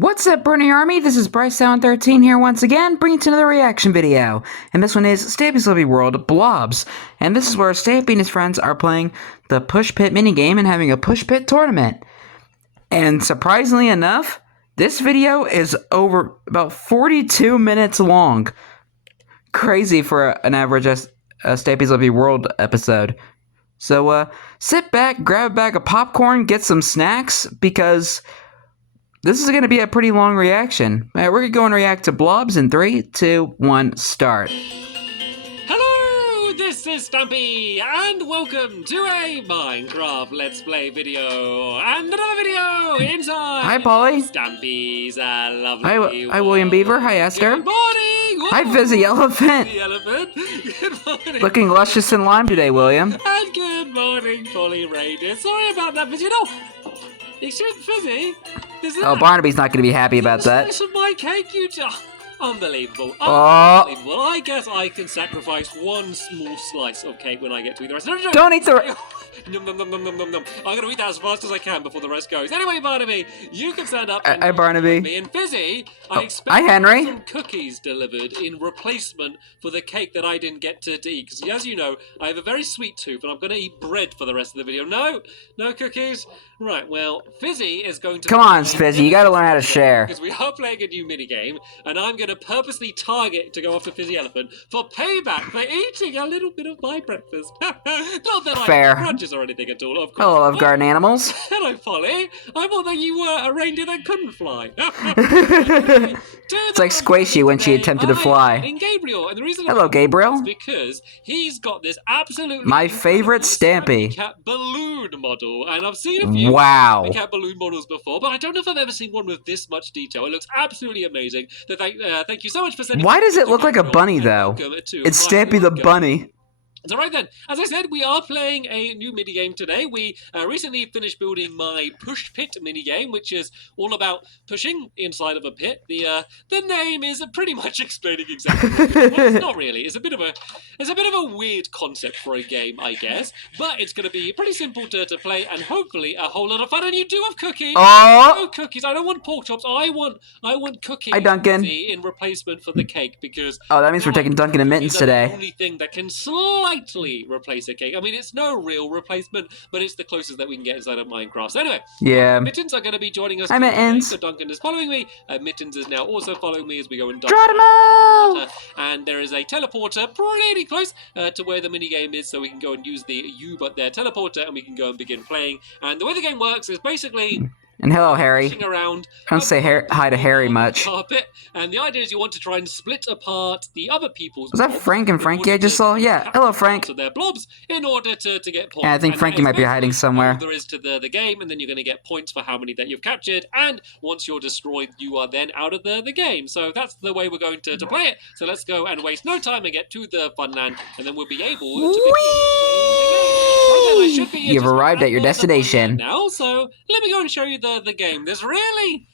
What's up, Burning Army? This is BryceAllen13 here once again, bringing you to another reaction video. And this one is Stampy's Lovely World, Blobs. And this is where Stampy and his friends are playing the Push Pit minigame and having a Push Pit tournament. And surprisingly enough, this video is over about 42 minutes long. Crazy for an average Stampy's Lovely World episode. So, sit back, grab a bag of popcorn, get some snacks, because this is going to be a pretty long reaction. We're going to go and react to Blobs in 3, 2, 1, start. Hello, this is Stampy, and welcome to a Minecraft Let's Play video, and another video inside Hi, Polly. Stampy's Lovely World. Hi, William Beaver. Hi, Esther. Good morning. Whoa. Hi, Fizzy Elephant. Fizzy Elephant. Good morning. Looking luscious and lime today, William. And good morning, Polly Reindeer. Sorry about that, but you know, it shouldn't Fizzy. Oh, Barnaby's not going to be happy about that. Slice of my cake, you just... Unbelievable. Oh. Unbelievable. I guess I can sacrifice one small slice of cake when I get to eat the rest. No. Don't eat the... Nom, nom, nom, nom, nom, nom, nom. I'm going to eat that as fast as I can before the rest goes. Anyway, Barnaby, you can stand up and Hi, Barnaby. me. And Fizzy, I expect hi, Henry. some cookies delivered in replacement for the cake that I didn't get to eat. Because as you know, I have a very sweet tooth and I'm going to eat bread for the rest of the video. No cookies. Right, well, Fizzy is going to... Come on, Fizzy, you got to learn how to share. Because we are playing a new minigame, and I'm going to purposely target to go after Fizzy Elephant for payback for eating a little bit of my breakfast. Not that Fair. I have grudges or anything at all, of course. Hello, love garden animals. Hello, Polly. I thought that you were a reindeer that couldn't fly. It's like Squishy when she attempted to fly. Gabriel, and the reason Hello, Gabriel. is because he's got this absolutely My favorite Stampy. cat balloon model, and I've seen a few Wow. cat balloon models before, but I don't know if I've ever seen one with this much detail. It looks absolutely amazing. So thank you so much for sending. Why does it look like a bunny, though? It's Stampy the bunny. So right then, as I said, we are playing a new minigame today. We recently finished building my Push Pit minigame, which is all about pushing inside of a pit. The name is pretty much explaining exactly what it is. Well, it's not really. It's a bit of a weird concept for a game, I guess. But it's going to be pretty simple to play and hopefully a whole lot of fun. And you do have cookies. Oh! No cookies. I don't want pork chops. I want cookies. Hi, Duncan. In replacement for the cake because... Oh, that means we're taking Duncan and Mittens today. The only thing that can slightly replace a cake. I mean, it's no real replacement, but it's the closest that we can get inside of Minecraft. So anyway, yeah. Mittens are going to be joining us. Hi, Mittens. So Duncan is following me. Mittens is now also following me as we go and Geronimo! And there is a teleporter pretty close to where the minigame is, so we can go and use the U-but there teleporter, and we can go and begin playing. And the way the game works is basically... And hello, Harry. Around I don't say hi to Harry much. Carpet, and the idea is you want to try and split apart the other people's... Was that Frank and Frankie I just saw? Yeah. Hello, Frank. ...to their blobs in order to get points. Yeah, I think Frankie might be hiding somewhere. There is to the game, and then you're going to get points for how many that you've captured, and once you're destroyed, you are then out of the game. So that's the way we're going to play it. So let's go and waste no time and get to the fun land, and then we'll be able to begin playing the game. You've arrived at your destination. Now, so let me go and show you the game. There's really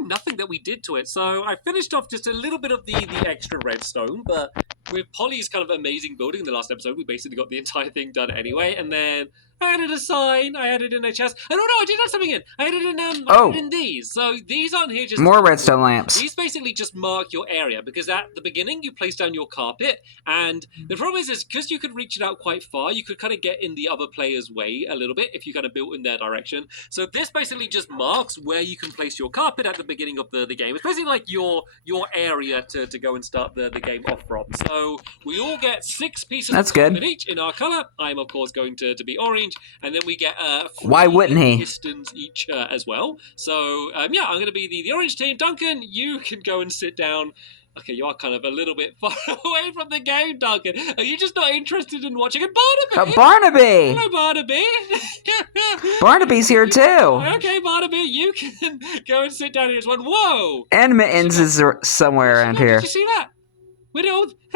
nothing that we did to it. So I finished off just a little bit of the extra redstone, but with Polly's kind of amazing building in the last episode, we basically got the entire thing done anyway. And then I added a sign, I added in a chest. I don't know, I did add something in. I added in these. So these aren't here just... More redstone lamps. These basically just mark your area, because at the beginning you place down your carpet, and the problem is because you could reach it out quite far, you could kind of get in the other player's way a little bit if you kind of built in their direction. So this basically just marks where you can place your carpet at the beginning of the game. It's basically like your area to go and start the game off from. So we all get 6 pieces That's of good. carpet each in our colour. I'm of course going to be orange. And then we get Why wouldn't he? pistons each as well. So yeah, I'm going to be the orange team. Duncan, you can go and sit down. Okay, you are kind of a little bit far away from the game, Duncan. Are you just not interested in watching it? Barnaby! Barnaby! Hello, Barnaby. Barnaby's here too. Okay, Barnaby, you can go and sit down here as well. Whoa! And Mittens is somewhere around here. Did you see that?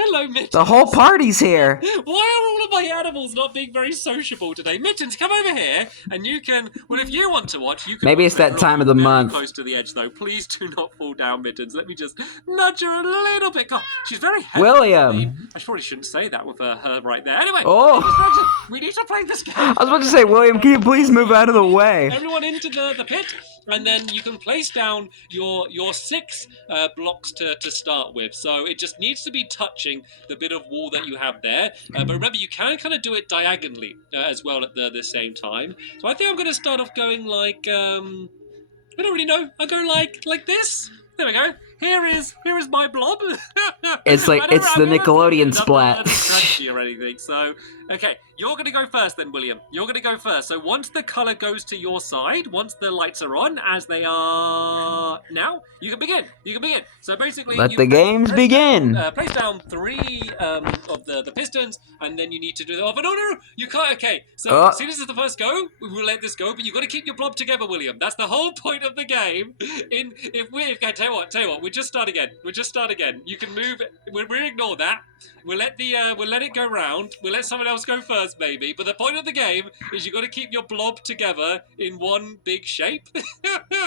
Hello, Mittens. The whole party's here. Why are all of my animals not being very sociable today? Mittens, come over here, and you can... Well, if you want to watch, you can... Maybe it's that time of the month. Close to the edge, though. Please do not fall down, Mittens. Let me just nudge her a little bit. God, she's very heavy. William. I probably shouldn't say that with her right there. Anyway, oh. we need to play this game. I was about to say, William, can you please move out of the way? Everyone into the pit. and then you can place down your 6 blocks to start with. So it just needs to be touching the bit of wall that you have there. But remember, you can kind of do it diagonally as well at the same time. So I think I'm going to start off going like I don't really know. I'll go like this. There we go. Here is my blob. It's like it's the Nickelodeon splat. I'm not strategy or anything. So okay, you're gonna go first then, William. You're gonna go first. So once the color goes to your side, once the lights are on, as they are now, you can begin. You can begin. So basically, Let the games begin. Place down 3 of the pistons, and then you need to do the. Oh, but no, you can't. Okay, so see, this is the first go. We will let this go, but you got to keep your blob together, William. That's the whole point of the game. Okay, tell you what, we just start again. You can move. We ignore that. We'll let it go round. We'll let someone else go first, maybe. But the point of the game is you got to keep your blob together in one big shape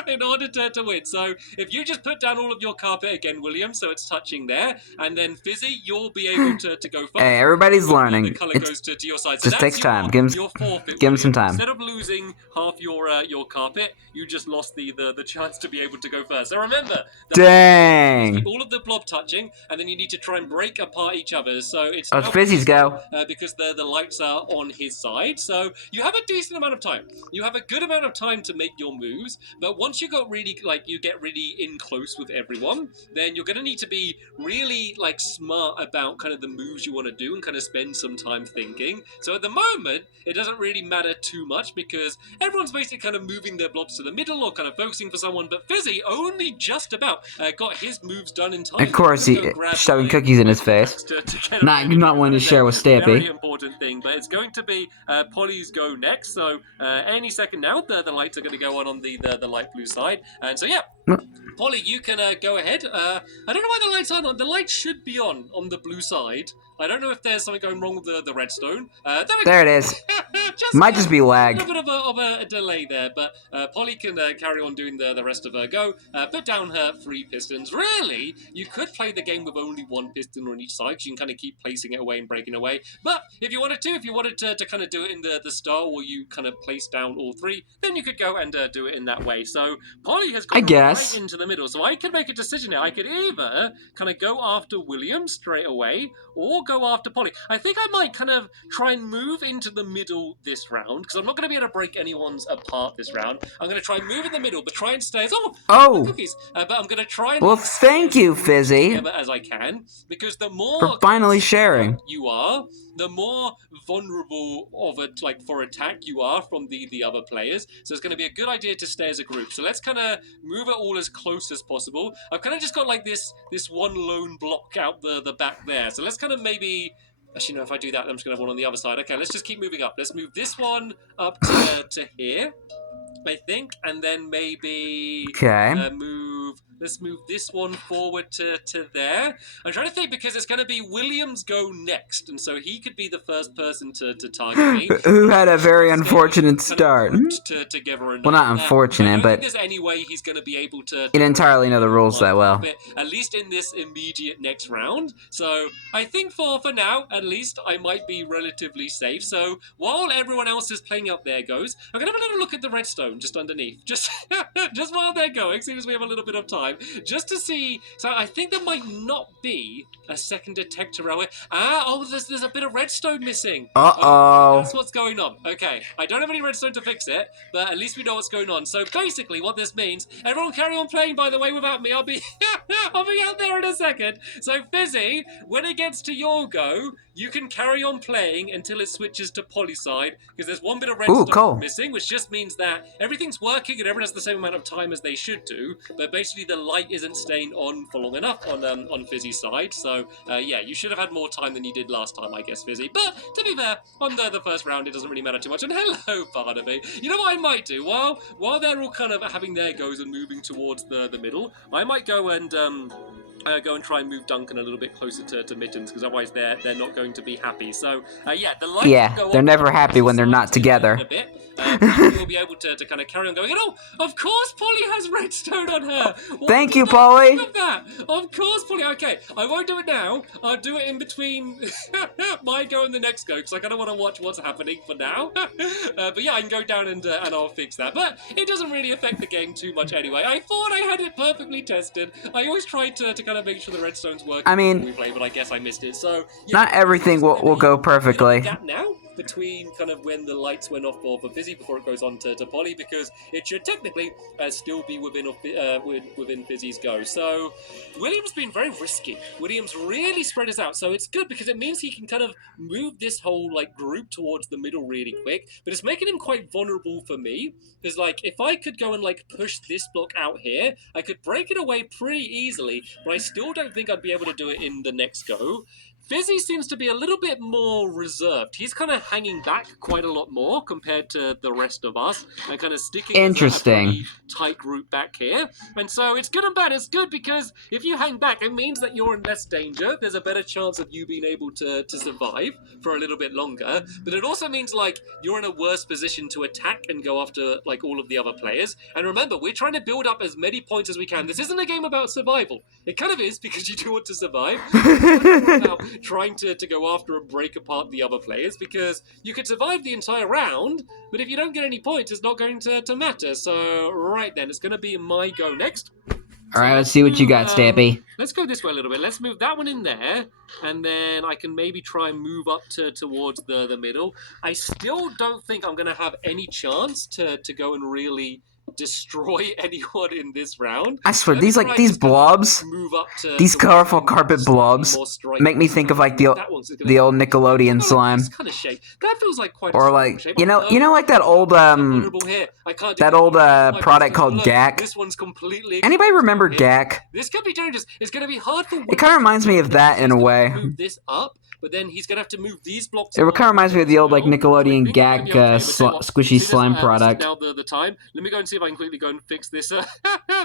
in order to win. So if you just put down all of your carpet again, William, so it's touching there, and then Fizzy, you'll be able to go first. Hey, everybody's learning. The color goes to your side. So just takes time. Give him some time. Instead of losing half your carpet, you just lost the chance to be able to go first. So remember, dang, keep all of the blob touching, and then you need to try and break apart each other. So it's Fizzy's go because the lights are on his side. So you have a decent amount of time. You have a good amount of time to make your moves. But once you get really in close with everyone, then you're going to need to be really smart about kind of the moves you want to do and kind of spend some time thinking. So at the moment, it doesn't really matter too much because everyone's basically kind of moving their blobs to the middle or kind of focusing for someone. But Fizzy only just about got his moves done in time. Of course, he shoving cookies in his face. Not wanting to share with Stampy. Very important thing, but it's going to be Polly's go next. So any second now, the lights are going to go on the light blue side, and so yeah. Polly, you can go ahead. I don't know why the lights aren't on. The lights should be on the blue side. I don't know if there's something going wrong with the redstone. There it is. Might just be lag. A bit of a delay there, but Polly can carry on doing the rest of her go. Put down her 3 pistons. Really, you could play the game with only 1 piston on each side, because you can kind of keep placing it away and breaking away. But if you wanted to kind of do it in the style where you kind of place down all 3, then you could go and do it in that way. So Polly has gone right into the middle. So I could make a decision now. I could either kind of go after William straight away, or go after Polly. I think I might kind of try and move into the middle this round, because I'm not going to be able to break anyone's apart this round. I'm going to try and move in the middle, but try and stay as cookies. But I'm going to try and thank you, Fizzy, as I can, because the more for finally sharing you are, the more vulnerable for attack you are from the other players. So it's going to be a good idea to stay as a group. So let's kind of move it all as close as possible. I've kind of just got this one lone block out the back there. So let's kind of maybe. Actually, no, if I do that, I'm just going to have one on the other side. Okay, let's just keep moving up. Let's move this one up to here, I think, and then maybe let's move this one forward to there. I'm trying to think, because it's going to be William's go next, and so he could be the first person to target me. Who had a very unfortunate start. Well, not unfortunate, but I don't think there's any way he's going to be able to. You didn't entirely know the rules that well. At least in this immediate next round. So I think for now, at least, I might be relatively safe. So while everyone else is playing out their goes, I'm going to have a little look at the redstone just underneath. Just while they're going, as soon as we have a little bit of time. Just to see. So I think there might not be a second detector railway. There's a bit of redstone missing. That's what's going on. Okay, I don't have any redstone to fix it, but at least we know what's going on. So basically what this means, everyone carry on playing, by the way, without me. I'll be out there in a second. So Fizzy, when it gets to your go, you can carry on playing until it switches to Polly's side, because there's one bit of redstone missing, which just means that everything's working and everyone has the same amount of time as they should do, but basically the light isn't staying on for long enough on Fizzy's side. So yeah, you should have had more time than you did last time, I guess, Fizzy. But to be fair, on the first round, it doesn't really matter too much. And hello, Barnaby. You know what I might do? While they're all kind of having their goes and moving towards the middle, I might go and go and try and move Duncan a little bit closer to Mittens, because otherwise they're not going to be happy. So yeah, the lights will go they're on never on happy when they're Polly's not side together. in a bit. Polly will be able to kind of carry on going. And oh, of course Polly has redstone on her. Thank you, Polly. Of that. Of course, Polly. Okay, I won't do it now. I'll do it in between my go and the next go, because I kind of want to watch what's happening for now. But yeah, I can go down and I'll fix that. But it doesn't really affect the game too much anyway. I thought I had it perfectly tested. I always try to kind of make sure the redstone's working. I mean, we play, but I guess I missed it. So yeah, not everything will go perfectly. Gap now between kind of when the lights went off for Fizzy before it goes on to Polly, because it should technically still be within Fizzy's go. So William's been very risky. William's really spread us out, so it's good because it means he can kind of move this whole like group towards the middle really quick, but it's making him quite vulnerable for me, because like if I could go and like push this block out here, I could break it away pretty easily, but I still don't think I'd be able to do it in the next go. Fizzy seems to be a little bit more reserved. He's kind of hanging back quite a lot more compared to the rest of us, and kind of sticking Interesting. as a pretty tight group back here. And so it's good and bad. It's good because if you hang back, it means that you're in less danger. There's a better chance of you being able to survive for a little bit longer. But it also means like you're in a worse position to attack and go after like all of the other players. And remember, we're trying to build up as many points as we can. This isn't a game about survival. It kind of is, because you do want to survive. It's about trying to go after and break apart the other players, because you could survive the entire round, but if you don't get any points, it's not going to matter. So right then, it's going to be my go next. All right, let's see what you got, Stampy. Let's go this way a little bit. Let's move that one in there, and then I can maybe try and move up towards the middle. I still don't think I'm going to have any chance to go and really destroy anyone in this round. I swear, these blobs, these colorful carpet blobs, make me think of like the old Nickelodeon slime. Kind of shape. That feels like quite. Or like you know like that old product called GAC. This one's completely. Anybody remember GAC? This could be dangerous. It's going to be hard for. It kind of reminds me of that in a way. Move this up. But then he's going to have to move these blocks. It kind of reminds me of the old like Nickelodeon GAC squishy slime product. Now the time. Let me go and see if I can quickly go and fix this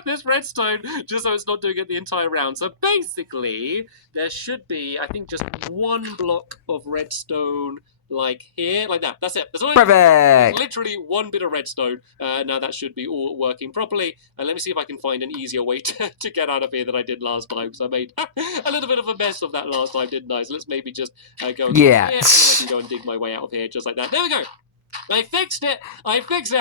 this redstone, just so it's not doing it the entire round. So basically, there should be, I think, just one block of redstone. Like here, like that. That's it. That's all. Perfect. Literally one bit of redstone. Now that should be all working properly. And let me see if I can find an easier way to get out of here than I did last time. So I made a little bit of a mess of that last time, didn't I? So let's maybe just go. Yeah. Here, and then I can go and dig my way out of here just like that. There we go. I fixed it.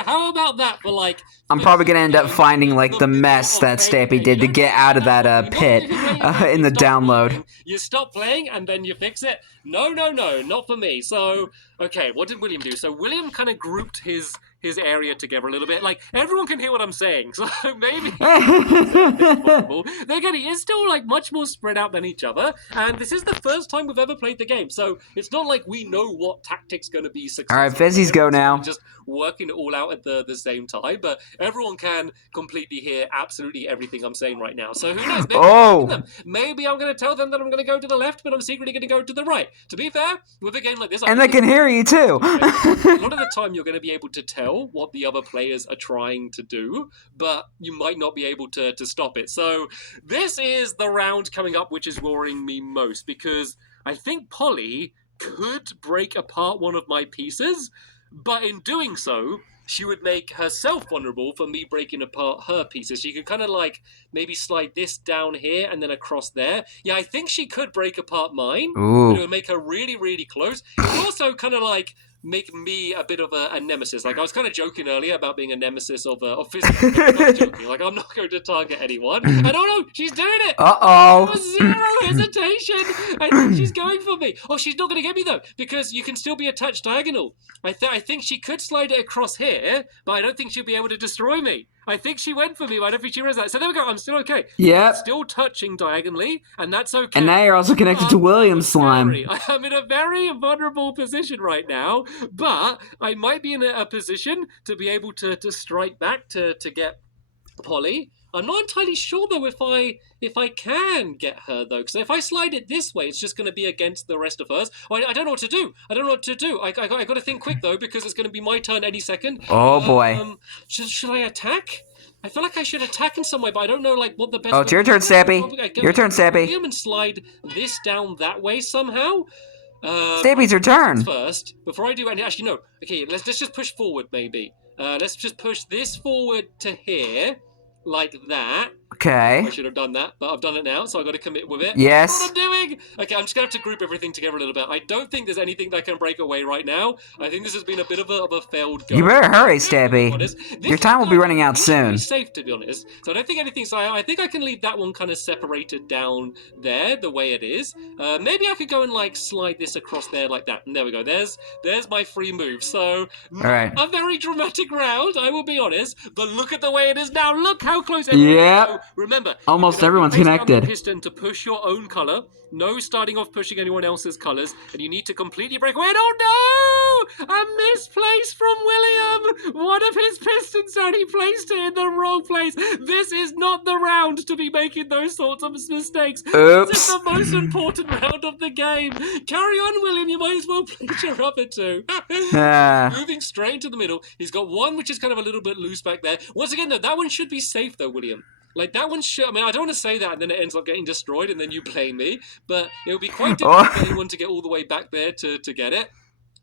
How about that for like... I'm probably going to end up finding like the mess that Stampy did to get out of that pit in the download. You stop playing and then you fix it? No, not for me. So, okay, what did William do? So William kind of grouped his area together a little bit. Like, everyone can hear what I'm saying, so maybe they're getting, it's still like much more spread out than each other, and this is the first time we've ever played the game, so it's not like we know what tactic's going to be successful. Alright, Fizzy's go now. Just working it all out at the same time, but everyone can completely hear absolutely everything I'm saying right now, so who knows? Maybe I'm going to tell them that I'm going to go to the left, but I'm secretly going to go to the right. To be fair, with a game like this... And they can hear you too! A lot of the time you're going to be able to tell what the other players are trying to do, but you might not be able to stop it. So this is the round coming up which is worrying me most, because I think Polly could break apart one of my pieces, but in doing so, she would make herself vulnerable for me breaking apart her pieces. She could kind of like maybe slide this down here and then across there. Yeah, I think she could break apart mine. It would make her really, really close. It would also kind of like make me a bit of a nemesis. Like, I was kind of joking earlier about being a nemesis of physical. Like, I'm not going to target anyone. And oh no, she's doing it! Uh-oh! Zero hesitation! I think she's going for me. Oh, she's not going to get me though, because you can still be attached diagonal. I think she could slide it across here, but I don't think she'll be able to destroy me. I think she went for me, but I don't think she realized that. So there we go, I'm still okay. Yep. Still touching diagonally, and that's okay. And now you're also connected to William's slime. I'm in a very vulnerable position right now, but I might be in a position to be able to strike back to get Polly. I'm not entirely sure though if I can get her though, because if I slide it this way, it's just going to be against the rest of hers. I don't know what to do. I got to think quick though, because it's going to be my turn any second. Oh boy. Should I attack? I feel like I should attack in some way, but I don't know like what the best. Oh, it's your turn, Stampy. Your turn, Stampy. And slide this down that way somehow. Stampy's your turn. First, before I do anything, actually no. Okay, let's just push forward maybe. Let's just push this forward to here, like that. Okay. I should have done that, but I've done it now, so I've got to commit with it. Yes. That's what I'm doing! Okay, I'm just going to have to group everything together a little bit. I don't think there's anything that can break away right now. I think this has been a bit of a failed go. You better hurry, Stampy. Your time will be running out soon. It's safe, to be honest. So I don't think anything's... I think I can leave that one kind of separated down there, the way it is. Maybe I could go and, like, slide this across there like that. And there we go. There's my free move. So, Alright. A very dramatic round, I will be honest. But look at the way it is now. Look how close everyone is. Yep. Remember... Almost everyone's connected. Piston to push your own color. No starting off pushing anyone else's colors, and you need to completely break away. Oh no! A misplace from William. One of his pistons down. He placed it in the wrong place. This is not the round to be making those sorts of mistakes. Oops. This is the most important round of the game. Carry on, William. You might as well play your rubber too. Moving straight into the middle. He's got one which is kind of a little bit loose back there. Once again, though, that one should be safe though, William. Like, that one should... I mean, I don't want to say that and then it ends up getting destroyed and then you blame me. But it would be quite difficult for anyone to get all the way back there to get it.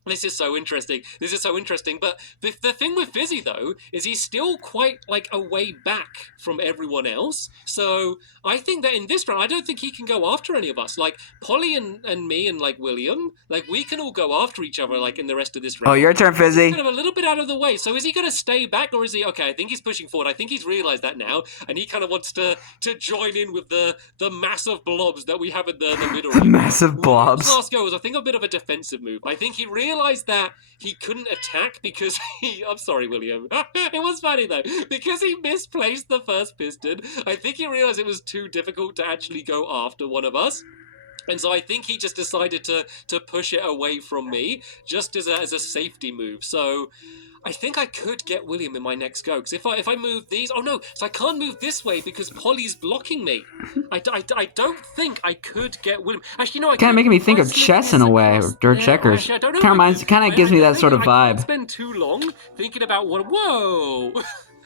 This is so interesting. This is so interesting. But the thing with Fizzy, though, is he's still quite, like, a way back from everyone else. So I think that in this round, I don't think he can go after any of us. Like, Polly and me and, like, William, like, we can all go after each other, like, in the rest of this round. Oh, your turn, Fizzy. Kind of a little bit out of the way. So is he going to stay back, or is he... Okay, I think he's pushing forward. I think he's realised that now, and he kind of wants to join in with the massive blobs that we have in the middle. The massive blobs. Last go was, I think, a bit of a defensive move. I think he realised that he couldn't attack because he... I'm sorry, William. It was funny, though. Because he misplaced the first piston, I think he realised it was too difficult to actually go after one of us. And so I think he just decided to push it away from me, just as a safety move. So I think I could get William in my next go, because if I move these... Oh, no, so I can't move this way because Polly's blocking me. I don't think I could get William. Actually, no, I kind of making me think of chess in a way, or checkers. Kind of gives me that sort of vibe. I can't spend too long thinking about what... Whoa!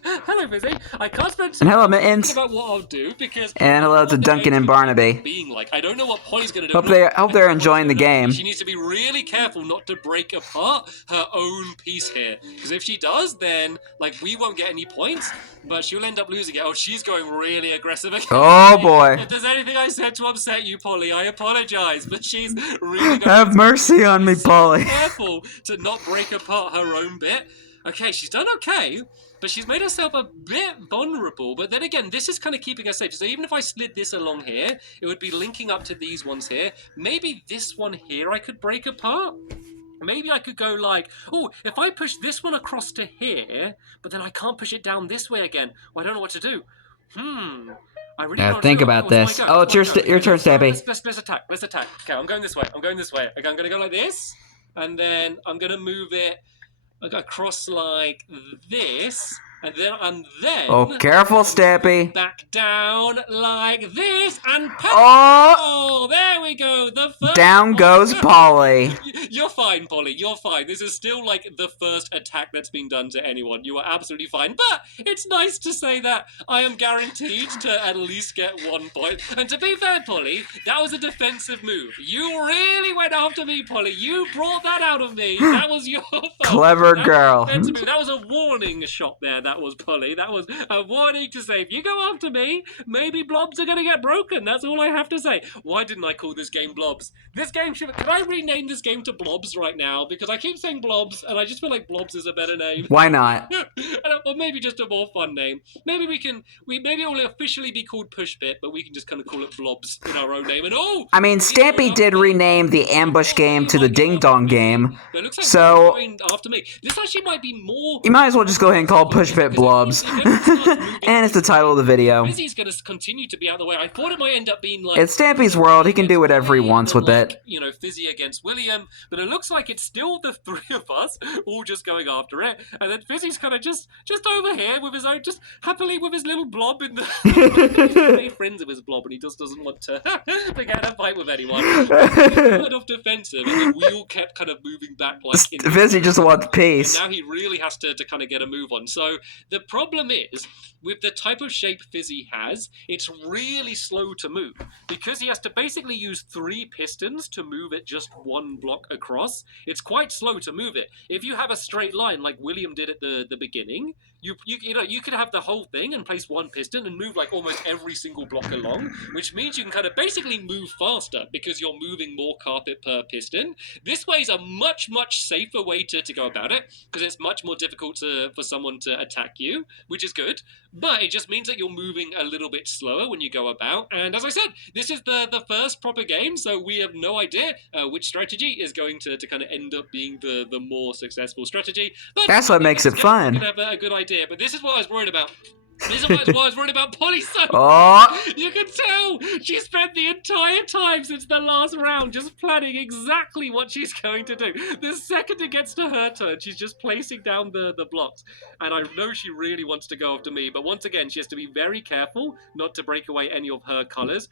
Hello, Fizzy. I can't spend and hello, Mittens. About what I'll do because and hello to Duncan and Barnaby. Being like, I don't know what Polly's gonna do. Hope they're enjoying the game. She needs to be really careful not to break apart her own piece here, because if she does, then like we won't get any points, but she'll end up losing it. Oh, she's going really aggressive again. Oh boy! If there's anything I said to upset you, Polly, I apologize, but she's really going have mercy on me, Polly. Careful to not break apart her own bit. Okay, she's done okay. But she's made herself a bit vulnerable. But then again, this is kind of keeping her safe. So even if I slid this along here, it would be linking up to these ones here. Maybe this one here I could break apart. Maybe I could go like, oh, if I push this one across to here, but then I can't push it down this way again. Well, I don't know what to do. I really don't think about this. Oh, it's your turn, Stampy. Let's attack. Let's attack. Okay, I'm going this way. Okay, I'm going to go like this. And then I'm going to move it across like this, and then oh, careful, Stampy. Back down like this, and oh, there we go. The first down goes Polly. You're fine, Polly. You're fine. This is still like the first attack that's been done to anyone. You are absolutely fine. But it's nice to say that I am guaranteed to at least get 1 point. And to be fair, Polly, that was a defensive move. You really went after me, Polly. You brought that out of me. That was your fault. Clever girl. That was a warning shot there. That was Polly. That was a warning to say, if you go after me, maybe blobs are going to get broken. That's all I have to say. Why didn't I call this game Blobs? This game should... Can I rename this game to Blobs right now? Because I keep saying Blobs, and I just feel like Blobs is a better name. Why not? Or maybe just a more fun name. Maybe maybe it will officially be called Push Pit, but we can just kind of call it Blobs in our own name. And I mean, Stampy did rename the ambush game to the Ding Dong game. But it looks like so after me. This actually might be more... You might as well just go ahead and call it Push Pit Blobs. And it's the title of the video. Fizzy's going to continue to be out of the way. I thought it might end up being like... It's Stampy's world. He can do whatever he wants with it. You know, Fizzy against William. But it looks like it's still the three of us all just going after it. And then Fizzy's kind of just over here with his own, just happily with his little blob in the... He's made friends with his blob and he just doesn't want to get in a fight with anyone. He's kind of defensive, and then we all kept kind of moving back like... Fizzy just wants peace. And now he really has to kind of get a move on. So The problem is, with the type of shape Fizzy has, it's really slow to move. Because he has to basically use 3 pistons to move it just 1 block across, it's quite slow to move it. If you have a straight line like William did at the beginning, you could have the whole thing and place 1 piston and move like almost every single block along, which means you can kind of basically move faster because you're moving more carpet per piston. This way is a much safer way to go about it, because it's much more difficult for someone to attack you, which is good, but it just means that you're moving a little bit slower when you go about. And as I said, this is the first proper game, so we have no idea which strategy is going to kind of end up being the more successful strategy. But that's what makes it fun. You can have a good idea, but this is what I was worried about. This is why I was worried about Polly so much. Oh. You can tell she spent the entire time since the last round just planning exactly what she's going to do. The second it gets to her turn, she's just placing down the blocks. And I know she really wants to go after me, but once again, she has to be very careful not to break away any of her colors.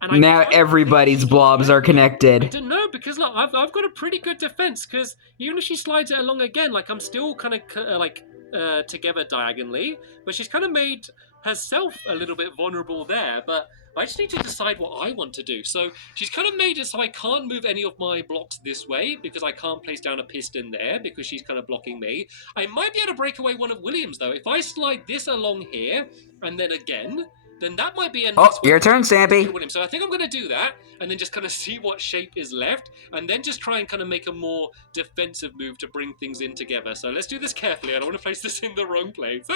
And now everybody's blobs are connected. I don't know, because look, I've got a pretty good defense, because even if she slides it along again, like I'm still kind of together diagonally, but she's kind of made herself a little bit vulnerable there. But I just need to decide what I want to do. So she's kind of made it so I can't move any of my blocks this way because I can't place down a piston there because she's kind of blocking me. I might be able to break away one of William's though. If I slide this along here and then again, then that might be a nice your turn, Stampy. So I think I'm going to do that and then just kind of see what shape is left and then just try and kind of make a more defensive move to bring things in together. So let's do this carefully. I don't want to place this in the wrong place.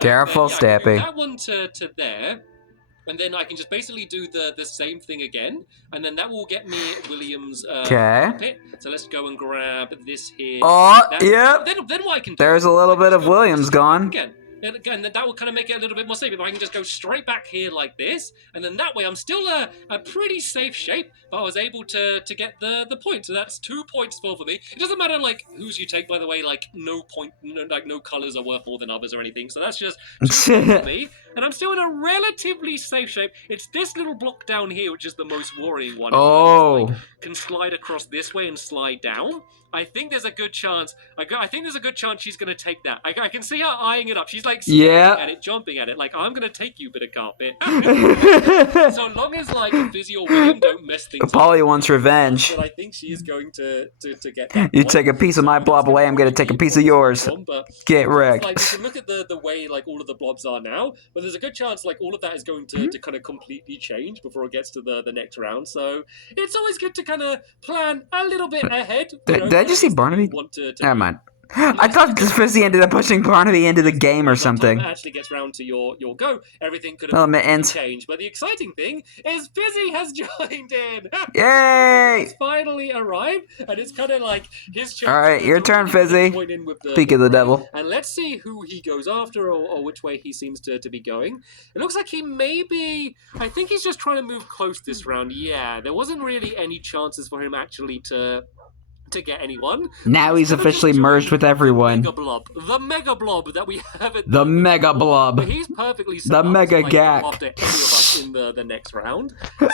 Careful, Stampy. That one to there. And then I can just basically do the same thing again. And then that will get me William's pit. So let's go and grab this here. Oh, yep. Then what I can do... There's a little bit of William's gone. Again, that will kind of make it a little bit more safe. If I can just go straight back here like this, and then that way I'm still a pretty safe shape, but I was able to get the point. So that's 2 points for me. It doesn't matter like whose you take, by the way. Like no colors are worth more than others or anything. So that's just 2 points for me, and I'm still in a relatively safe shape. It's this little block down here which is the most worrying one. Oh, can slide across this way and slide down. I think there's a good chance. I think there's a good chance she's going to take that. I can see her eyeing it up. She's like at it, jumping at it. Like, I'm going to take you, bit of carpet. So long as like Fizzy or William don't mess things up. Polly wants revenge. But I think she is going to get that. You take a piece of my blob away, I'm going to take a piece of yours. Get wrecked. Like, you can look at the way like all of the blobs are now, but there's a good chance like all of that is going to kind of completely change before it gets to the next round. So it's always good to kind of plan a little bit ahead. Did you see Barnaby? Never mind. I thought Fizzy ended up pushing Barnaby into the game or something. When it actually gets round to your go, everything could have changed. But the exciting thing is Fizzy has joined in. Yay! He's finally arrived, and it's kind of like his chance. All right, your turn, Fizzy. Speak of the devil. And let's see who he goes after or which way he seems to be going. It looks like he may be... I think he's just trying to move close this round. Yeah, there wasn't really any chances for him actually to get anyone. Now he's officially merged with everyone. The Mega Blob that we have at the Mega Blob. But he's perfectly set the up Mega to, Gak. After any of us in the next round.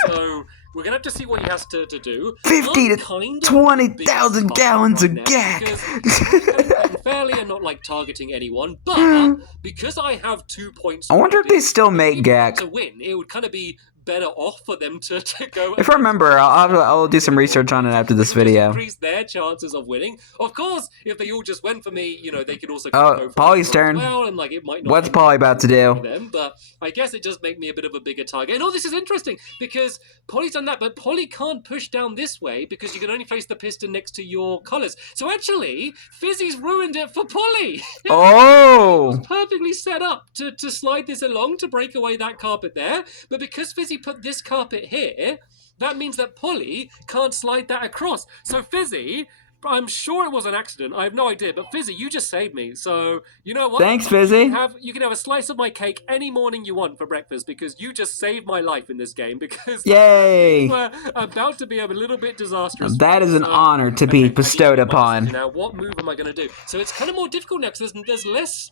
So we're gonna have to see what he has to do. 50 to 20,000 gallons of Gak. Fairly and not like targeting anyone, but because I have 2 points. I wonder if they still make Gak. To win, it would kind of be better off for them to go. If I remember, I'll do some research on it after this video. Increase their chances of winning. Of course, if they all just went for me, you know, they could also go for Polly's turn. Well, and like it might not. What's Polly about to do? Them, but I guess it does make me a bit of a bigger target. And this is interesting because Polly's done that, but Polly can't push down this way because you can only place the piston next to your colors. So actually, Fizzy's ruined it for Polly. Oh! It was perfectly set up to slide this along to break away that carpet there, but because Fizzy put this carpet here, that means that Polly can't slide that across. So Fizzy, I'm sure it was an accident. I have no idea, but Fizzy, you just saved me. So you know what? Thanks, Fizzy. You can have a slice of my cake any morning you want for breakfast because you just saved my life in this game. Because yay, we're about to be a little bit disastrous. That is an honor to be bestowed upon. Now, what move am I going to do? So it's kind of more difficult now because there's less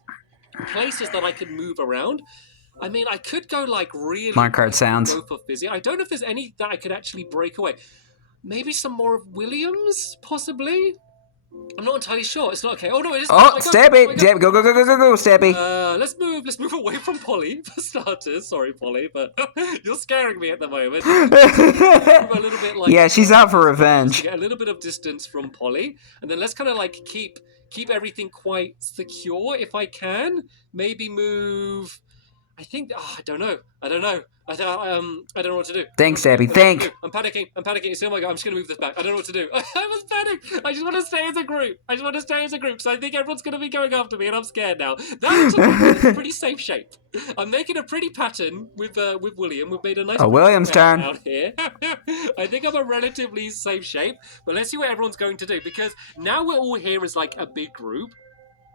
places that I can move around. I mean, I could go like really... Minecart sounds. Go for Fizzy. I don't know if there's any that I could actually break away. Maybe some more of Williams, possibly? I'm not entirely sure. It's not okay. Oh no, it is. Oh, Stampy! Stampy, go, Stampy! Let's move away from Polly for starters. Sorry, Polly, but you're scaring me at the moment. Move a little bit like Yeah, she's out for revenge. to get a little bit of distance from Polly, and then let's kind of like keep everything quite secure if I can. Maybe move. I think. Oh, I don't know. I don't know what to do. Thanks, Stampy. Think. I'm panicking. Oh my god, I'm just gonna move this back. I don't know what to do. I was panicked. I just want to stay as a group. Because I think everyone's gonna be going after me, and I'm scared now. That looks like a pretty safe shape. I'm making a pretty pattern with William. We've made a nice. Oh, William's turn. Out here. I think I'm a relatively safe shape, but let's see what everyone's going to do because now we're all here as like a big group.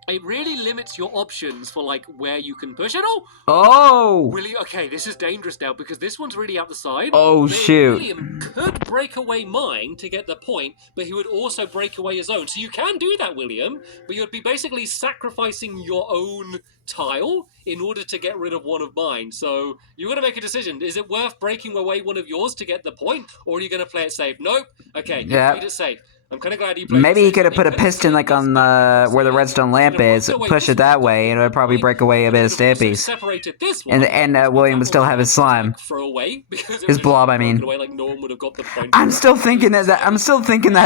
It really limits your options for like where you can push it. Oh! William, okay, this is dangerous now because this one's really out the side. Oh, shoot. William could break away mine to get the point, but he would also break away his own. So you can do that, William, but you'd be basically sacrificing your own tile in order to get rid of one of mine. So you're going to make a decision. Is it worth breaking away one of yours to get the point, or are you going to play it safe? Nope. Okay, you played it safe. I'm kind of glad you played. Maybe he could have put a piston like on the where the redstone lamp is, push it that way, and it would probably break away a bit of Stampy's. Separated this one, and William would still have his slime. Throw away because his blob, I mean. Away, like no one would have got the point. I'm still thinking that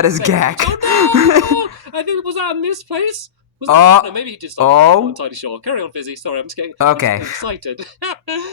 is Gak. Oh no! I think was that a misplace? No, maybe he did something. I'm not entirely sure. Carry on, Fizzy. Sorry, I'm just getting excited.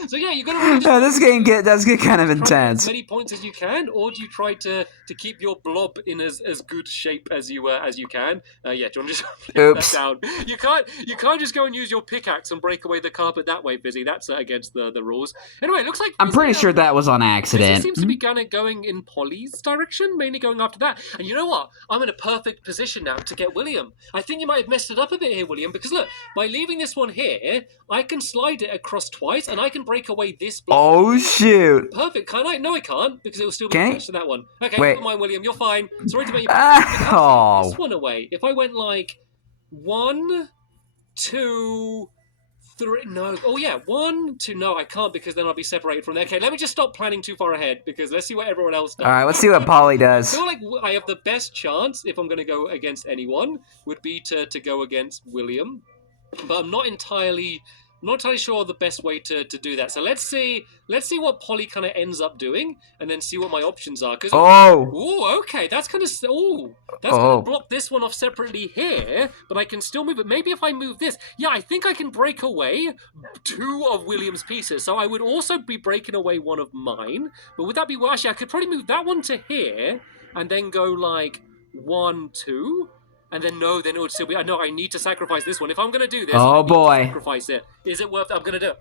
So yeah, you got to really this game does get kind of intense. As many points as you can, or do you try to keep your blob in as good shape as you can? Yeah, do you want to just put that down? You can't just go and use your pickaxe and break away the carpet that way, Fizzy. That's against the rules. Anyway, it looks like I'm pretty sure that was on accident. Fizzy seems to be going in Polly's direction, mainly going after that. And you know what? I'm in a perfect position now to get William. I think you might have messed it up a bit here, William, because look, by leaving this one here, I can slide it across twice, and I can break away this block. Oh, shoot. Perfect. Can I? No, I can't, because it will still be attached to that one. Okay, wait. Never mind, William. You're fine. Sorry to make you take this one away. If I went like 1, 2, 3. No. Oh, yeah. 1, 2. No, I can't, because then I'll be separated from there. Okay, let me just stop planning too far ahead, because let's see what everyone else does. All right, let's see what Polly does. I feel like I have the best chance, if I'm going to go against anyone, would be to go against William. But I'm not entirely sure the best way to do that. So let's see what Polly kind of ends up doing, and then see what my options are. Okay, that's kind of gonna block this one off separately here, but I can still move it. Maybe if I move this, yeah, I think I can break away 2 of William's pieces. So I would also be breaking away one of mine. But would that be actually? I could probably move that one to here, and then go like 1, 2. And then it would still be. No, I need to sacrifice this one. If I'm gonna do this, sacrifice it. Is it worth it? I'm gonna do it.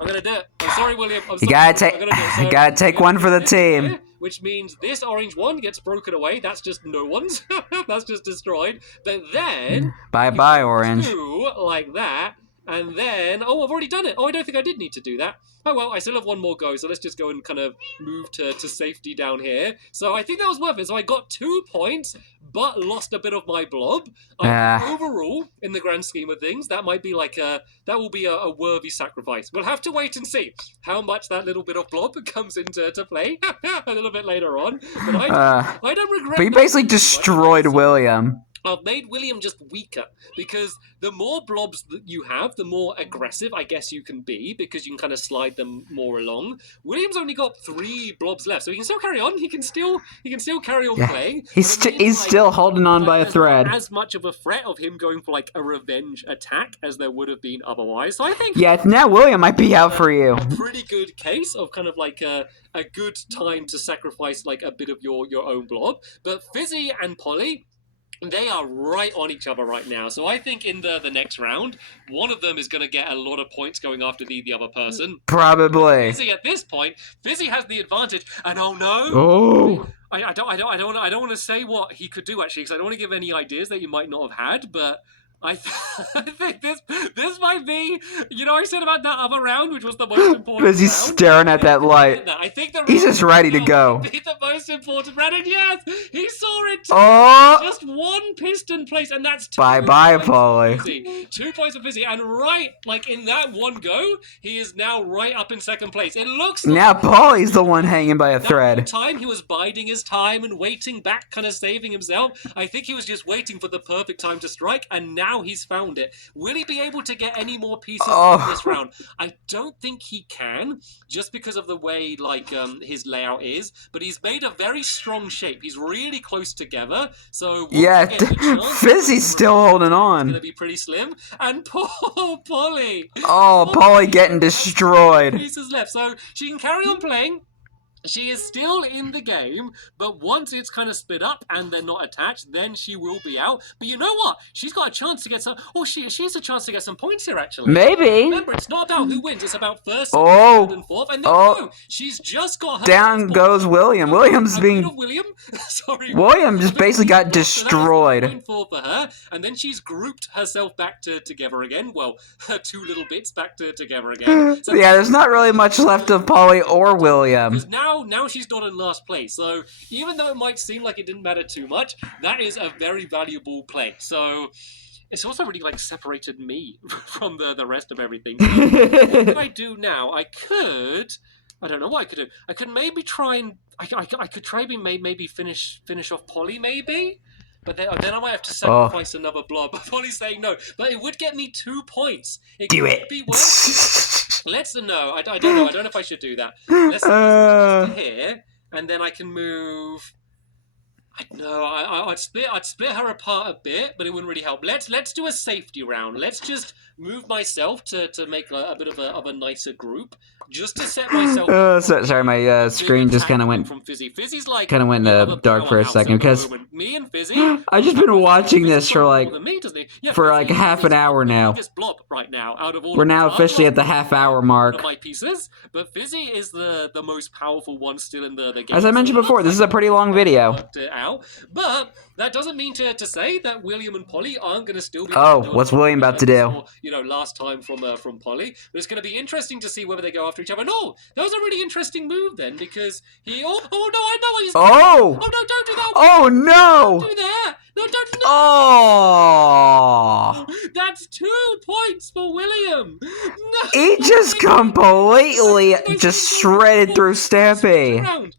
I'm sorry, William. You gotta take one for the team. Which means this orange one gets broken away. That's just no one's. That's just destroyed. But then bye, orange. 2 like that. And then, I've already done it. I don't think I did need to do that. Oh well, I still have one more go, so let's just go and kind of move to safety down here. So I think that was worth it. So I got 2 points, but lost a bit of my blob. Overall, in the grand scheme of things, that might be like that will be a worthy sacrifice. We'll have to wait and see how much that little bit of blob comes into play a little bit later on. But I don't regret. But you basically destroyed William. I've made William just weaker, because the more blobs that you have, the more aggressive I guess you can be, because you can kind of slide them more along. William's only got 3 blobs left, so he can still carry on. He can still carry on playing. He's still holding on by a thread. As much of a threat of him going for like a revenge attack as there would have been otherwise. So I think now William might be out for you. A pretty good case of kind of like a good time to sacrifice like a bit of your own blob. But Fizzy and Polly, they are right on each other right now. So I think in the next round, one of them is going to get a lot of points going after the other person. Probably. Fizzy at this point, Fizzy has the advantage. And I don't want to say what he could do actually, because I don't want to give any ideas that you might not have had. But I think this might be. You know, I said about that other round, which was the most important. Because he's round. staring at that light. I think the He's just ready to go. Be the most important round, and yes, he saw it. Oh! Just one piston place, and that's 2 Bye-bye, points for Polly. Fizzy. 2 points for Fizzy, and right, like in that one go, he is now right up in second place. It looks like Now Polly's the one hanging by a thread. that time he was biding his time and waiting back, kind of saving himself. I think he was just waiting for the perfect time to strike, and now he's found it. Will he be able to get any more pieces in this round? I don't think he can, just because of the way his layout is. But he's made a very strong shape. He's really close together. So yeah, Fizzy's still holding on. It's gonna be pretty slim. And poor Polly. Oh, Polly getting destroyed. Pieces left, so she can carry on playing. She is still in the game, but once it's kind of split up and they're not attached, then she will be out. But you know what? She's got a chance to get some. Oh, she has a chance to get some points here, actually. Maybe. Remember, it's not about who wins. It's about first, third, and fourth. And no, she's just got her. Down goes William. William's being. William. Sorry. William just basically got destroyed. Point 4 for her, and then she's grouped herself back together again. Well, her 2 little bits back together again. So yeah, there's not really much left of Polly or William. Because now she's not in last place. So even though it might seem like it didn't matter too much, that is a very valuable play. So it's also really separated me from the rest of everything. So what can I do now? I don't know what I could do. I could maybe try and I could try maybe finish off Polly maybe. But then I might have to sacrifice another blob. Polly's saying no. But it would get me 2 points. Do it. Be worth it. I don't know. I don't know if I should do that. Let's to here, and then I can move. I'd split her apart a bit, but it wouldn't really help. Let's do a safety round. Let's just move myself to make a bit of a nicer group, just to set myself up. Sorry, my screen just kind of went. From Fizzy. Fizzy's dark for a second because me and Fizzy. I've just been watching this for half an hour now. Biggest blob right now out of all. We're now officially at the half-hour mark. My pieces, but Fizzy is the most powerful one still in the game. As I mentioned before, this is a pretty long video. But that doesn't mean to say that William and Polly aren't going to still be. Oh, what's William about to do? Last time from Polly. But it's going to be interesting to see whether they go after each other. No, that was a really interesting move then, because he. Oh no, I know what he's. Oh. Oh no, don't do that. Oh no. Don't do that. No, don't. No. Oh. That's 2 points for William. No. He just completely just shredded through Stampy.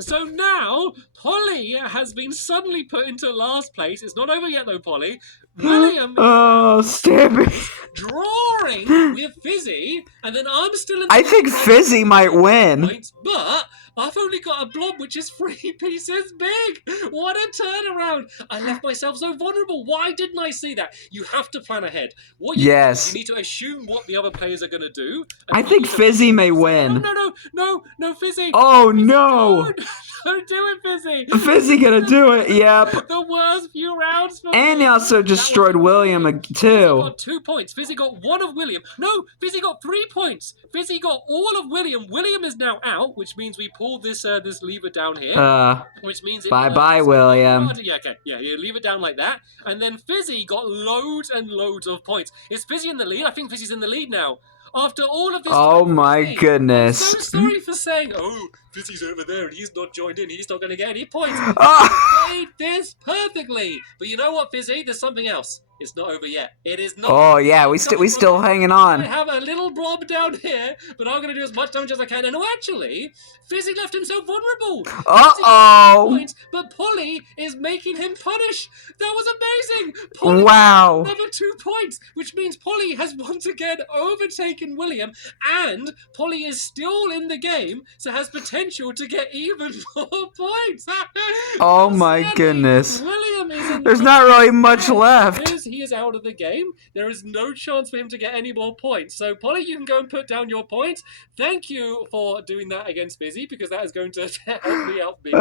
So now, Polly has been suddenly put into last place. It's not over yet, though, Polly. William Stampy. drawing with Fizzy, and then I'm still in the I think Fizzy might win. Points, but I've only got a blob which is 3 pieces big. What a turnaround. I left myself so vulnerable. Why didn't I see that? You have to plan ahead. You need to assume what the other players are going to do. I think Fizzy may win. No, Fizzy. Oh, Fizzy, no. Don't do it, Fizzy. Fizzy gonna do it, yep. The worst few rounds for And he also destroyed William, too. Fizzy got 2 points. Fizzy got 1 of William. No, Fizzy got 3 points. Fizzy got all of William. William is now out, which means we pull this lever down here. Which means bye-bye, William. Yeah, okay. Yeah, you leave it down like that. And then Fizzy got loads and loads of points. Is Fizzy in the lead? I think Fizzy's in the lead now. After all of this. Oh my goodness. I'm so sorry for saying, Fizzy's over there and he's not joined in. He's not going to get any points. Played this perfectly. But you know what, Fizzy? There's something else. It's not over yet. It is not. Oh yeah, we still hanging on. I have a little blob down here, but I'm going to do as much damage as I can. And actually, Fizzy left himself vulnerable. Points, but Polly is making him punish. That was amazing. Polly another 2 points, which means Polly has once again overtaken William, and Polly is still in the game, so has potential to get even more points. Oh my goodness. William is There's not really much left. He is out of the game. There is no chance for him to get any more points. So, Polly, you can go and put down your points. Thank you for doing that against Fizzy, because that is going to help me out big.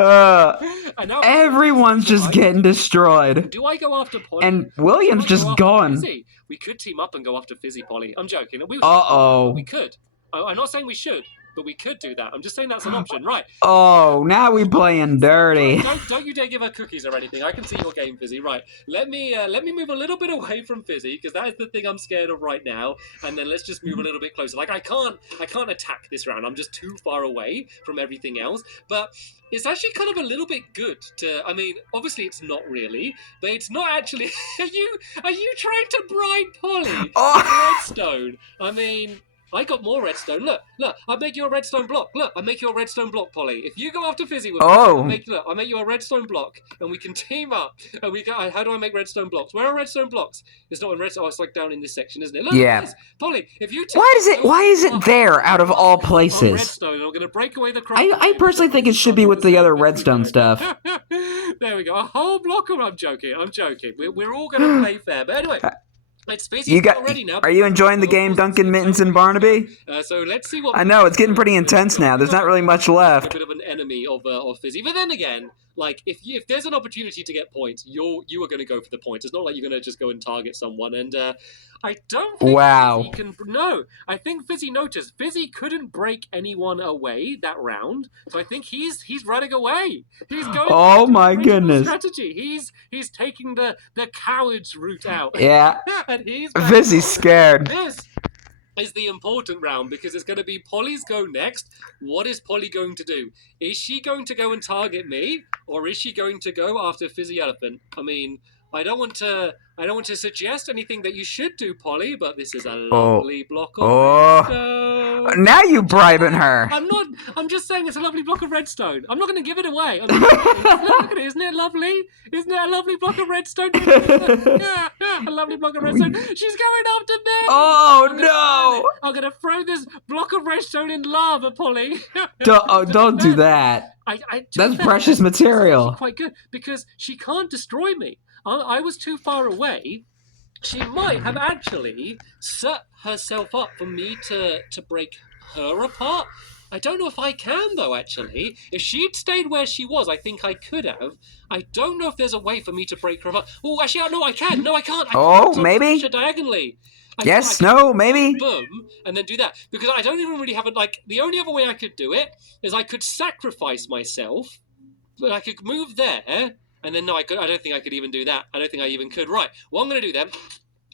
Everyone's just getting destroyed. Do I go after Polly? And William's just gone. We could team up and go after Fizzy, Polly. I'm joking. We could. I'm not saying we should. but we could do that. I'm just saying that's an option, right? Oh, now we playing dirty. Don't you dare give her cookies or anything. I can see your game, Fizzy. Right, let me move a little bit away from Fizzy, because that is the thing I'm scared of right now. And then let's just move a little bit closer. Like, I can't attack this round. I'm just too far away from everything else. But it's actually kind of a little bit good to. I mean, obviously it's not really, but it's not actually. Are you trying to bribe Polly with redstone? I mean, I got more redstone. Look, I make you a redstone block. Look, I make you a redstone block, Polly. If you go after Fizzy with me, I make you a redstone block, and we can team up. And we go. How do I make redstone blocks? Where are redstone blocks? It's not in redstone. Oh, it's like down in this section, isn't it? Look, yeah. Polly, if you why is it there out of all places? Redstone. I'm gonna break away the. I personally think it should be with the other redstone stuff. There we go. A whole block of. I'm joking. We're all gonna play fair. But anyway. It's Fizzy's already now. Are you enjoying the game, Duncan, Mittens, and Barnaby? So let's see what. I know it's getting pretty intense now. There's not really much left. A bit of an enemy of Fizzy, but then again, like if there's an opportunity to get points, you are going to go for the points. It's not like you're going to just go and target someone. And I don't think Fizzy can. No, I think Fizzy noticed. Fizzy couldn't break anyone away that round, so I think he's running away. He's going. Oh my goodness! Strategy. He's taking the coward's route out. Yeah. And he's Fizzy's scared. This is the important round, because it's going to be Polly's go next. What is Polly going to do? Is she going to go and target me, or is she going to go after Fizzy Elephant? I mean, I don't want to suggest anything that you should do, Polly, but this is a lovely block of redstone. Now you bribing her. I'm just saying it's a lovely block of redstone. I'm not going to give it away. Look at it. Isn't it lovely? Isn't it a lovely block of redstone? Yeah, a lovely block of redstone. She's going after me. Oh, no. I'm going to throw this block of redstone in lava, Polly. Don't do that. That's precious material. Quite good, because she can't destroy me. I was too far away. She might have actually set herself up for me to break her apart. I don't know if I can, though, actually. If she'd stayed where she was, I think I could have. I don't know if there's a way for me to break her apart. Oh, actually, no, I can. No, I can't. Maybe? Diagonally. Maybe. Boom, and then do that. Because I don't even really have it. Like, the only other way I could do it is I could sacrifice myself, but I could move there. And then, no, I don't think I could even do that. I don't think I even could. Right, what I'm going to do then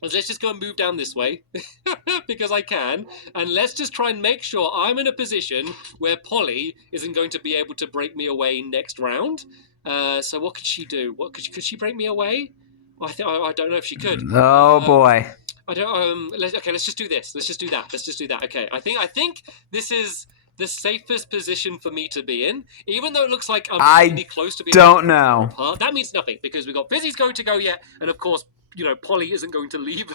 is let's just go and move down this way, because I can. And let's just try and make sure I'm in a position where Polly isn't going to be able to break me away next round. So what could she do? Could she break me away? I don't know if she could. Oh, boy. I don't. Let's just do this. Let's just do that. Okay, I think this is the safest position for me to be in, even though it looks like I'm really close to being. Don't know. That means nothing, because we've got Fizzy's going to go yet, and of course, Polly isn't going to leave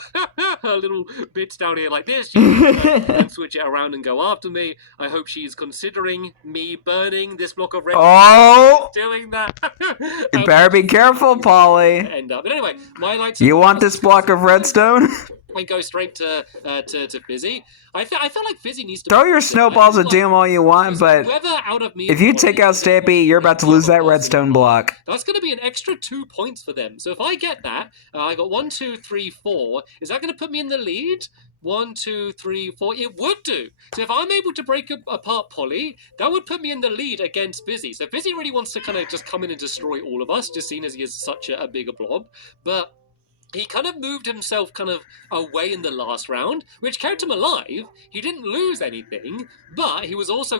her little bits down here like this. She's going to switch it around and go after me. I hope she's considering me burning this block of redstone. Oh! Doing that. You better be careful, Polly. But anyway, my lights. You want this block of redstone? We go straight to Fizzy. I feel like Fizzy needs to throw your snowballs at doom all you want, but if you take out Stampy, you're about to lose that redstone block. That's going to be an extra 2 points for them. So if I get that, I got 1, 2, 3, 4. Is that going to put me in the lead? 1, 2, 3, 4. It would do. So if I'm able to break apart Polly, that would put me in the lead against Fizzy. So Fizzy really wants to kind of just come in and destroy all of us, just seeing as he is such a bigger blob. But he kind of moved himself kind of away in the last round, which kept him alive. He didn't lose anything, but he was also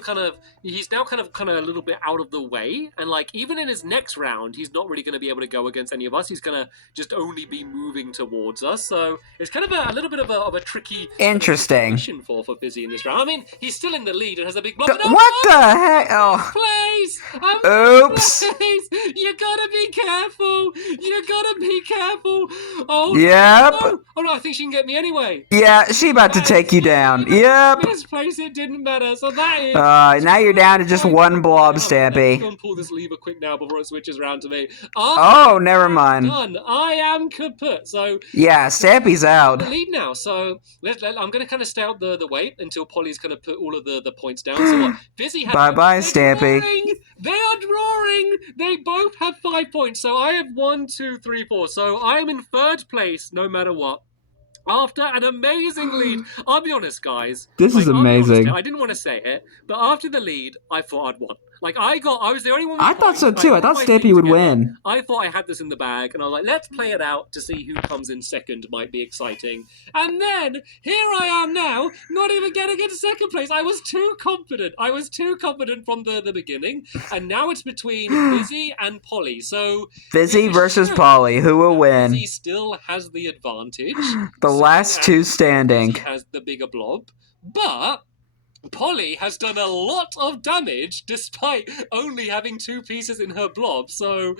he's now kind of a little bit out of the way. And like, even in his next round, he's not really going to be able to go against any of us. He's going to just only be moving towards us. So it's kind of a little bit of a tricky position for Fizzy in this round. I mean, he's still in the lead and has a big block. What the heck? Oh. Please! Oops! Please! You gotta be careful! You gotta be careful! Oh, yep. No. Oh no, I think she can get me anyway. Yeah, she about to take you down. Yep. This place, it didn't matter. So that is. Now you're down to just one blob, Stampy. I'm going to pull this lever quick now before it switches around to me. Oh, never mind. Done. I am kaput. So. Yeah, Stampy's out. The lead now. So I'm going to kind of stay out the wait until Polly's going to put all of the points down. So what? Fizzy has. Bye, Stampy. They are drawing. They both have 5 points. So I have 1, 2, 3, 4. So I am in third place no matter what. After an amazing lead, I'll be honest, guys. This is I'll be honest amazing. here, I didn't want to say it, but after the lead, I thought I'd won. I was the only one with I thought points. so too. I thought put my Stampy feet would together. win. I thought I had this in the bag, and I was like, let's play it out to see who comes in second. Might be exciting. And then here I am now, not even getting into second place. I was too confident. I was too confident from the beginning, and now it's between Fizzy and Polly. So Fizzy it versus shows Polly. Who will win? Fizzy still has the advantage. The last two standing. Fizzy has the bigger blob, but Polly has done a lot of damage despite only having 2 pieces in her blob, so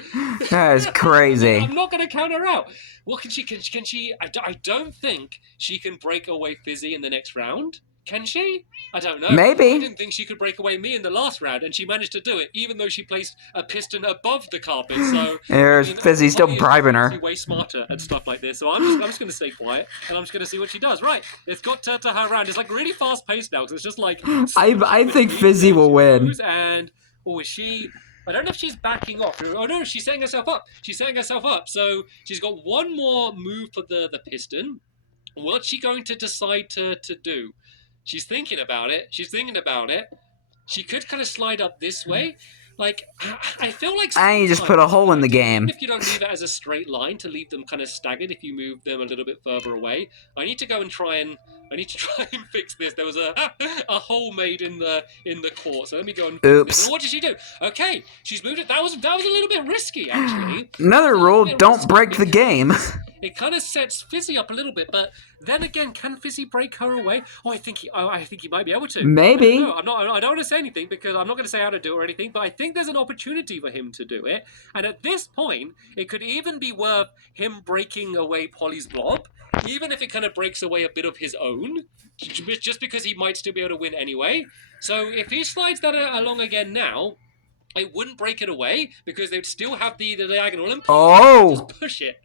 That is crazy. I'm not going to count her out. What can she? I don't think she can break away Fizzy in the next round. Can she? I don't know. Maybe. I didn't think she could break away me in the last round, and she managed to do it, even though she placed a piston above the carpet. So There's Fizzy still bribing her. Way smarter and stuff like this. So I'm just going to stay quiet, and I'm just going to see what she does. Right, it's got to her round. It's like really fast paced now, because it's just like I think Fizzy will win. And is she? I don't know if she's backing off. Oh no, she's setting herself up. She's setting herself up. So she's got one more move for the piston. What's she going to decide to do? She's thinking about it. She could kind of slide up this way. Like, I feel like... You just put a hole in the game. Even if you don't leave it as a straight line to leave them kind of staggered if you move them a little bit further away, I need to try and fix this. There was a hole made in the court, so let me go and fix this. And what did she do? Okay, she's moved it. That was a little bit risky, actually. Another rule, don't break the game. It kind of sets Fizzy up a little bit, but then again, can Fizzy break her away? I think he might be able to. Maybe. I don't want to say anything because I'm not going to say how to do it or anything, but I think there's an opportunity for him to do it. And at this point, it could even be worth him breaking away Polly's blob, even if it kind of breaks away a bit of his own, just because he might still be able to win anyway. So if he slides that along again now, it wouldn't break it away because they'd still have the diagonal and just push it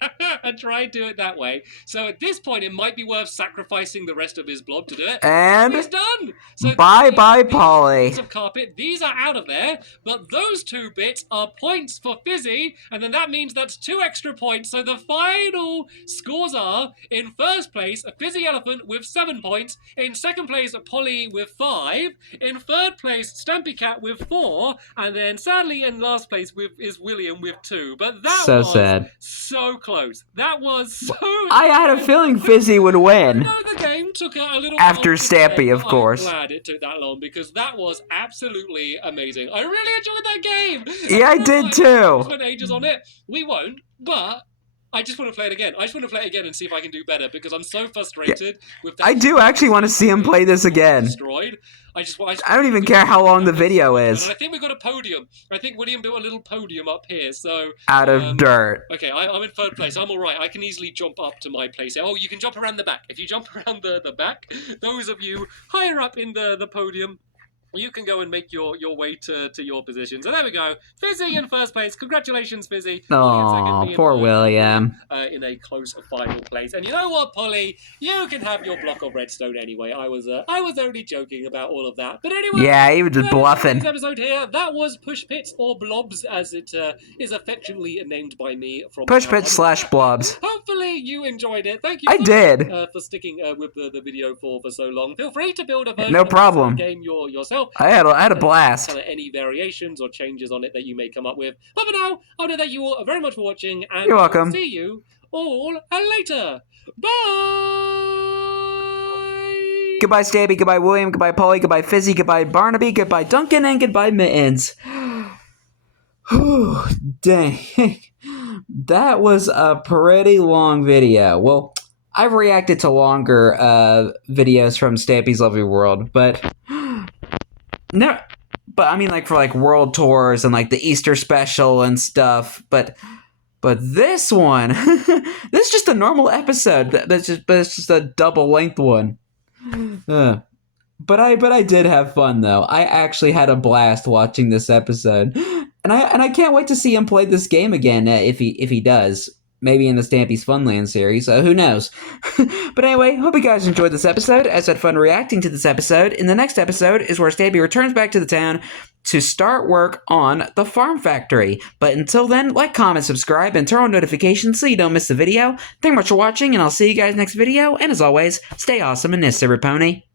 and try and do it that way. So at this point, it might be worth sacrificing the rest of his blob to do it. And it's done. So bye, Polly. Of carpet, these are out of there, but those 2 bits are points for Fizzy, and then that means that's 2 extra points. So the final scores are: in first place, a Fizzy Elephant with 7 points. In second place, Polly with 5. In third place, Stampy Cat with 4, and then sadly in last place is William with 2. But that was sad. So close. That was so... I had a feeling Fizzy would win. The game took a little after Stampy, of course. I'm glad it took that long because that was absolutely amazing. I really enjoyed that game. Yeah, I did too. We spent ages on it. We won't, but I just want to play it again. I just want to play it again and see if I can do better because I'm so frustrated with that. I do actually want to see him play this again. Destroyed. I don't even care how long the video is. And I think we got a podium. I think William built a little podium up here. So out of dirt. Okay, I'm in third place. I'm all right. I can easily jump up to my place. Oh, you can jump around the back. If you jump around the back, those of you higher up in the podium, you can go and make your way to your position. So there we go. Fizzy in first place. Congratulations, Fizzy. Oh, poor William. In a close final place. And you know what, Polly? You can have your block of redstone anyway. I was only joking about all of that. But anyway. Yeah, he was just bluffing. This episode here, that was Push Pits or Blobs, as it is affectionately named by me. From Push Pits / Blobs. Hopefully you enjoyed it. Thank you. I did. For sticking with the video for so long. Feel free to build a version no problem. of the game yourself. I had a blast. Any variations or changes on it that you may come up with. But for now, I'll know that you all very much for watching, and you're welcome. See you all later. Bye. Goodbye, Stampy. Goodbye, William. Goodbye, Polly. Goodbye, Fizzy. Goodbye, Barnaby. Goodbye, Duncan, and goodbye, Mittens. Whew, dang, that was a pretty long video. Well, I've reacted to longer videos from Stampy's Lovely World, but no, but I mean, like for like world tours and like the Easter special and stuff. But this one, this is just a normal episode. But it's just a double length one. But I did have fun though. I actually had a blast watching this episode, and I can't wait to see him play this game again if he does. maybe in the Stampy's Funland series, so who knows. But anyway, hope you guys enjoyed this episode. As I had fun reacting to this episode. In the next episode is where Stampy returns back to the town to start work on the farm factory. But until then, like, comment, subscribe, and turn on notifications so you don't miss the video. Thank you much for watching, and I'll see you guys next video. And as always, stay awesome and nist, every pony.